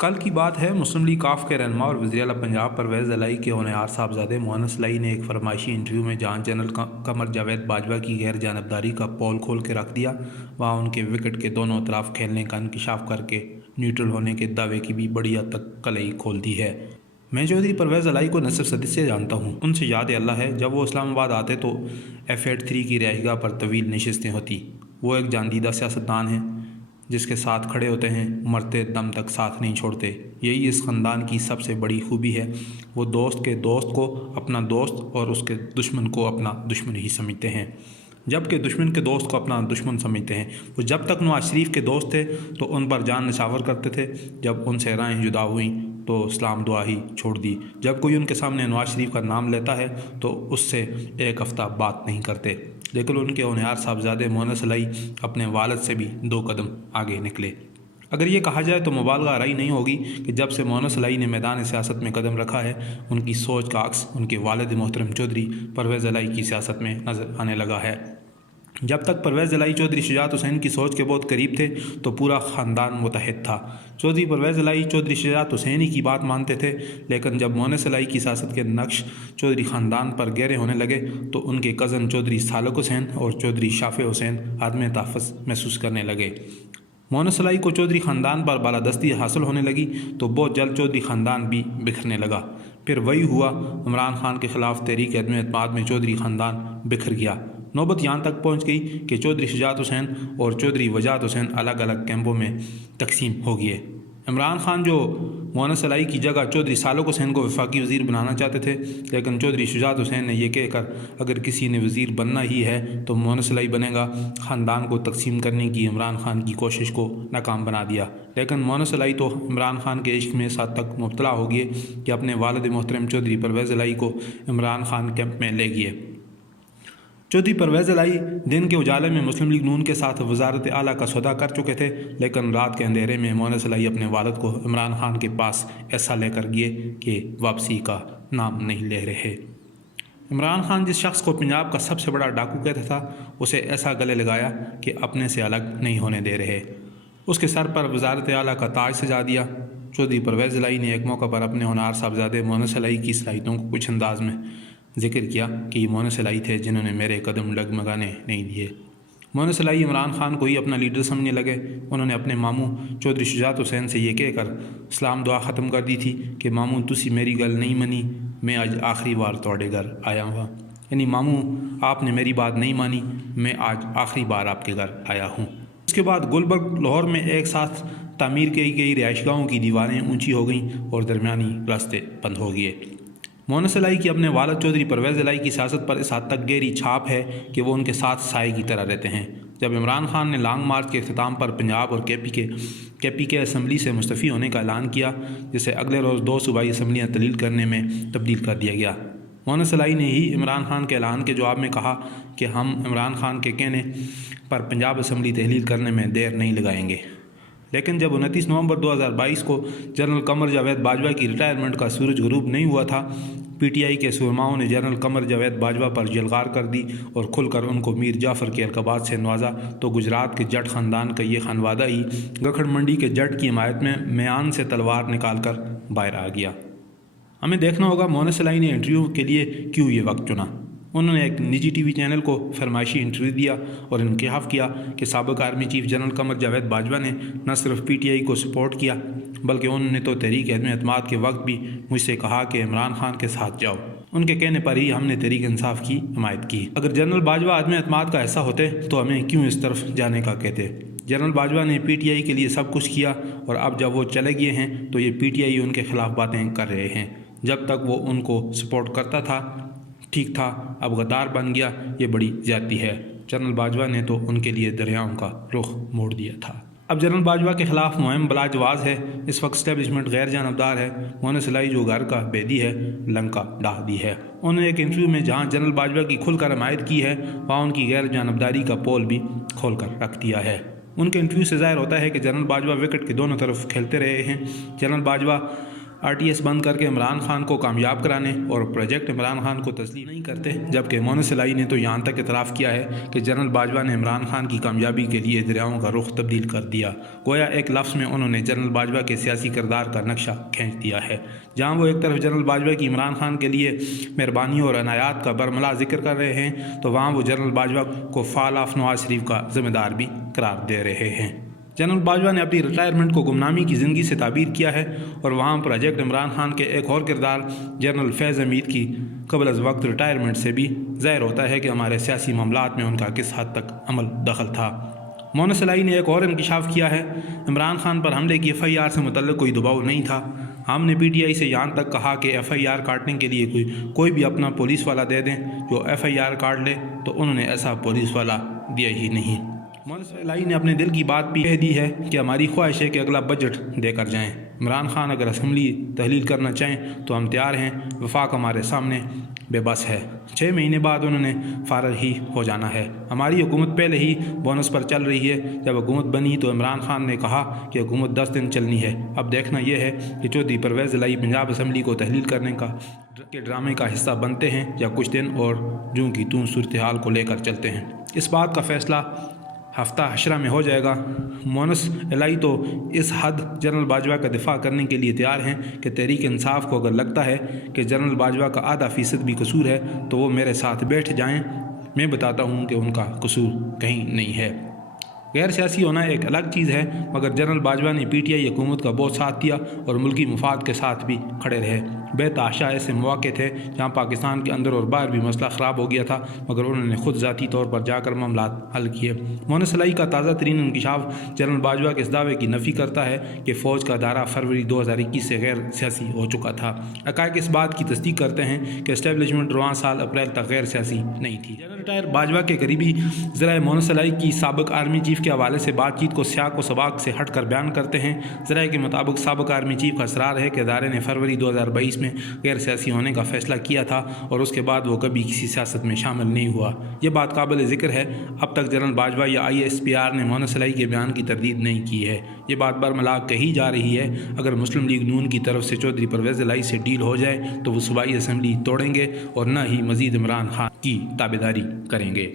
कल की बात है। मुस्लिम लीग काफ के रहनुमा और वज़ीर आला पंजाब परवेज़ इलाही के होनहार साहबजादे मोहनस इलाही ने एक फरमाइशी इंटरव्यू में जहां जनरल कमर जावेद बाजवा की गैर जानबदारी का पोल खोल के रख दिया, वहां उनके विकेट के दोनों तरफ खेलने का इंकशाफ करके न्यूट्रल होने के दावे की भी बड़ी हद तक कलई खोल दी है। मैं चौधरी परवेज़ इलाही को न सिर्फ सदी से जानता हूँ, उनसे याद अल्लाह है जब वो इस्लामाबाद आते तो F83 की रिहाईगाह पर तवील नशस्तें होती। वो एक जानीदा सियासतदान हैं जिसके साथ खड़े होते हैं, मरते दम तक साथ नहीं छोड़ते। यही इस ख़ानदान की सबसे बड़ी खूबी है। वो दोस्त के दोस्त को अपना दोस्त और उसके दुश्मन को अपना दुश्मन ही समझते हैं, जबकि दुश्मन के दोस्त को अपना दुश्मन समझते हैं। वो जब तक नवाज शरीफ के दोस्त थे तो उन पर जान निछावर करते थे, जब उनसे राहें जुदा हुई तो इस्लाम दुआ ही छोड़ दी। जब कोई उनके सामने नवाज शरीफ का नाम लेता है तो उससे एक हफ़्ता बात नहीं करते। लेकिन उनके होनहार साहबजादे मोहनस इलाही अपने वालिद से भी 2 कदम आगे निकले। अगर ये कहा जाए तो मुबालगा आराई नहीं होगी कि जब से मोहनस इलाही ने मैदान सियासत में कदम रखा है, उनकी सोच का अक्स उनके वालिद मोहतरम चौधरी परवेज़ इलाही की सियासत में नज़र आने लगा है। जब तक परवेज़ इलाही चौधरी शुजात हुसैन की सोच के बहुत करीब थे तो पूरा ख़ानदान मुतहद था। चौधरी परवेज़ इलाही चौधरी शुजात हुसैन ही की बात मानते थे, लेकिन जब मोहनस इलाही की सियासत के नक्श चौधरी ख़ानदान पर गहरे होने लगे तो उनके कज़न चौधरी सालक हुसैन और चौधरी शाफ़े हुसैन आदम तहफ़्फ़ुज़ महसूस करने लगे। मोहनस इलाही को चौधरी ख़ानदान पर बालादस्ती हासिल होने लगी तो बहुत जल्द चौधरी ख़ानदान भी बिखरने लगा। फिर वही हुआ, इमरान खान के ख़िलाफ़ तहरीक अदम एतमाद में चौधरी ख़ानदान बिखर गया। नौबत यहाँ तक पहुँच गई कि चौधरी शुजात हुसैन और चौधरी वजात हुसैन अलग अलग कैंपों में तकसीम हो गए। इमरान खान जो मोहनस इलाही की जगह चौधरी सालक हुसैन को वफाकी वज़ीर बनाना चाहते थे, लेकिन चौधरी शुजात हुसैन ने यह कहकर अगर किसी ने वज़ीर बनना ही है तो मोहनस इलाही बनेगा, ख़ानदान को तकसीम करने की इमरान खान की कोशिश को नाकाम बना दिया। लेकिन मोहनस इलाही तो इमरान खान के इश्क में इस हद तक मुब्तला हो गए कि अपने वालिद मोहतरम चौधरी परवेज़ इलाही को इमरान खान कैंप में ले गए। चौधरी परवेज़ इलाही दिन के उजाले में मुस्लिम लीग नून के साथ वज़ारत आला का सौदा कर चुके थे, लेकिन रात के अंधेरे में मोहनस इलाही अपने वालिद को इमरान खान के पास ऐसा लेकर गए कि वापसी का नाम नहीं ले रहे। इमरान खान जिस शख्स को पंजाब का सबसे बड़ा डाकू कहता था, उसे ऐसा गले लगाया कि अपने से अलग नहीं होने दे रहे। उसके सर पर वज़ारत आला का ताज सजा दिया। चौधरी परवेज़ इलाही ने एक मौका पर अपने होनहार साहबजादे मोहनस इलाही की सलाहियतों को कुछ अंदाज में जिक्र किया कि ये मोहनस इलाही थे जिन्होंने मेरे कदम डगमगाने नहीं दिए। मोहनस इलाही इमरान खान को ही अपना लीडर समझने लगे। उन्होंने अपने मामू चौधरी शुजात हुसैन से ये कहकर इस्लाम दुआ ख़त्म कर दी थी कि मामू तुसी मेरी गल नहीं मनी, मैं आज आखिरी बार तोड़े घर आया हुआ। यानी मामू आपने मेरी बात नहीं मानी, मैं आज आखिरी बार आपके घर आया हूँ। उसके बाद गुलबर्ग लाहौर में एक साथ तामीर की गई रिहाइशगाहों की दीवारें ऊँची हो गईं और दरमियानी रास्ते बंद हो गए। मोहनस इलाही की अपने वालिद चौधरी परवेज़ इलाही की सियासत पर इस हद तक गहरी छाप है कि वो उनके साथ साए की तरह रहते हैं। जब इमरान खान ने लॉन्ग मार्च के अख्ताम पर पंजाब और के असम्बली से मुस्तफ़ी होने का ऐलान किया, जिसे अगले रोज़ 2 सूबाई असम्बलियाँ तलील करने में तब्दील कर दिया गया। मोहनस इलाही ने ही इमरान खान के ऐलान के जवाब में कहा कि हम इमरान खान के कहने पर पंजाब असम्बली तहलील करने में देर नहीं लगाएंगे। लेकिन जब 29 नवंबर 2022 को जनरल कमर जावेद बाजवा की रिटायरमेंट का सूरज गरूब नहीं हुआ था, PTI के सुरमाओं ने जनरल कमर जावेद बाजवा पर जलगार कर दी और खुलकर उनको मीर जाफ़र के अलक़ाबात से नवाजा, तो गुजरात के जट ख़ानदान का ये खानवादा ही गखड़ मंडी के जट की हिमायत में म्यान से तलवार निकाल कर बाहर आ गया। हमें देखना होगा मोहनस इलाही ने इंटरव्यू के लिए क्यों ये वक्त चुना। उन्होंने एक निजी TV चैनल को फरमाइशी इंटरव्यू दिया और इंकशाफ किया कि साबिक़ army chief general Qamar Javed Bajwa ने न सिर्फ PTI को सपोर्ट किया, बल्कि उन्होंने तो तहरीक अदम एतमाद के वक्त भी मुझसे कहा कि इमरान खान के साथ जाओ। उनके कहने पर ही हमने तहरीक इंसाफ की हिमायत की। अगर जनरल बाजवा अदम एतमाद का ऐसा होते तो हमें क्यों इस तरफ जाने का कहते। जनरल बाजवा ने PTI के लिए सब कुछ किया और अब जब वो चले गए हैं तो ये PTI उनके ख़िलाफ़ बातें कर रहे हैं। जब तक वो उनको सपोर्ट करता था ठीक था, अब गद्दार बन गया, ये बड़ी ज़्यादती है। जनरल बाजवा ने तो उनके लिए दरियाओं का रुख मोड़ दिया था। अब जनरल बाजवा के ख़िलाफ़ मुहिम बलाजवाज़ है। इस वक्त स्टैब्लिशमेंट गैर जानबदार है। मोहनस इलाही जो घर का बेदी है, लंका डाह दी है। उन्होंने एक इंटरव्यू में जहाँ जनरल बाजवा की खुलकर हमायत की है, वहाँ उनकी गैर जानबदारी का पोल भी खोल कर रख दिया है। उनके इंटरव्यू से ज़ाहिर होता है कि जनरल बाजवा विकेट के दोनों तरफ खेलते रहे हैं। जनरल बाजवा RTS बंद करके इमरान खान को कामयाब कराने और प्रोजेक्ट इमरान खान को तस्लीम नहीं करते, जबकि मोनस इलाही ने तो यहाँ तक इतराफ़ किया है कि जनरल बाजवा ने इमरान खान की कामयाबी के लिए दरियाओं का रुख तब्दील कर दिया। गोया एक लफ्ज़ में उन्होंने जनरल बाजवा के सियासी किरदार का नक्शा खींच दिया है। जहाँ वो एक तरफ जनरल बाजवा की इमरान खान के लिए मेहरबानी और अनायात का बरमला जिक्र कर रहे हैं, तो वहाँ वो जनरल बाजवा को फाल ऑफ नवाज शरीफ का ज़िम्मेदार भी करार दे रहे हैं। जनरल बाजवा ने अपनी रिटायरमेंट को गुमनामी की ज़िंदगी से ताबीर किया है और वहाँ प्रोजेक्ट इमरान खान के एक और किरदार जनरल फैज़ हमीद की कबल अज़ वक्त रिटायरमेंट से भी ज़ाहिर होता है कि हमारे सियासी मामलात में उनका किस हद तक अमल दखल था। मोनस इलाही ने एक और इंकशाफ किया है, इमरान खान पर हमले की FIR से मुतल्लिक़ कोई दबाव नहीं था। हमने PTI से यहाँ तक कहा कि FIR काटने के लिए कोई भी अपना पुलिस वाला दे दें जो FIR काट ले, तो उन्होंने ऐसा पुलिस वाला दिया ही नहीं। मोनस इलाही ने अपने दिल की बात भी कह दी है कि हमारी ख्वाहिश है कि अगला बजट देकर जाएं। इमरान खान अगर असम्बली तहलील करना चाहें तो हम तैयार हैं, वफाक हमारे सामने बेबस है। 6 महीने बाद उन्होंने फारग ही हो जाना है। हमारी हुकूमत पहले ही बोनस पर चल रही है। जब हुकूमत बनी तो इमरान खान ने कहा कि हुकूमत 10 दिन चलनी है। अब देखना यह है कि चौधरी परवेज़ इलाही पंजाब असम्बली को तहलील करने के ड्रामे का हिस्सा बनते हैं या कुछ दिन और जूं की तूं सूरत हाल को लेकर चलते हैं। इस बात का फ़ैसला हफ्ता हशरा में हो जाएगा। मोनस इलाही तो इस हद जनरल बाजवा का दिफा करने के लिए तैयार हैं कि तहरीक इंसाफ को अगर लगता है कि जनरल बाजवा का आधा फ़ीसद भी कसूर है तो वो मेरे साथ बैठ जाएं। मैं बताता हूं कि उनका कसूर कहीं नहीं है। गैर सियासी होना एक अलग चीज़ है, मगर जनरल बाजवा ने PTI हुकूमत का बहुत साथ दिया और मुल्की मुफाद के साथ भी खड़े रहे। बेतहाशा ऐसे मौके थे जहाँ पाकिस्तान के अंदर और बाहर भी मसला ख़राब हो गया था, मगर उन्होंने खुद ज़ाती तौर पर जाकर मामला हल किए। मोनस इलाही का ताज़ा तरीन इंकशाफ जनरल बाजवा के इस दावे की नफ़ी करता है कि फ़ौज का दायरा फरवरी 2021 से गैर सियासी हो चुका था। हक़ाइक़ इस बात की तस्दीक करते हैं कि इस्टेब्लिशमेंट रवां साल अप्रैल तक गैर सियासी नहीं थी। जनरल रिटायर बाजवा के करीबी ज़राए मोनस इलाही की साबिक़ आर्मी चीफ़ के हवाले से बातचीत को सियाक़ व सबाक़ से हट कर बयान करते हैं। ज़राए के मुताबिक साबिक़ आर्मी चीफ़ का इसरार है कि इदारे ने फरवरी 2022 में गैर सियासी होने का फ़ैसला किया था और उसके बाद वो कभी किसी सियासत में शामिल नहीं हुआ। ये बात काबिल ज़िक्र है। अब तक जनरल बाजवा या ISPR ने मोनस इलाही के बयान की तरदीद नहीं की है। ये बात बरमला कही जा रही है। अगर मुस्लिम लीग नून की तरफ से चौधरी परवेज़ इलाही से डील हो जाए तो वो सूबाई असम्बली तोड़ेंगे और न ही मज़ीद इमरान खान की ताबेदारी करेंगे।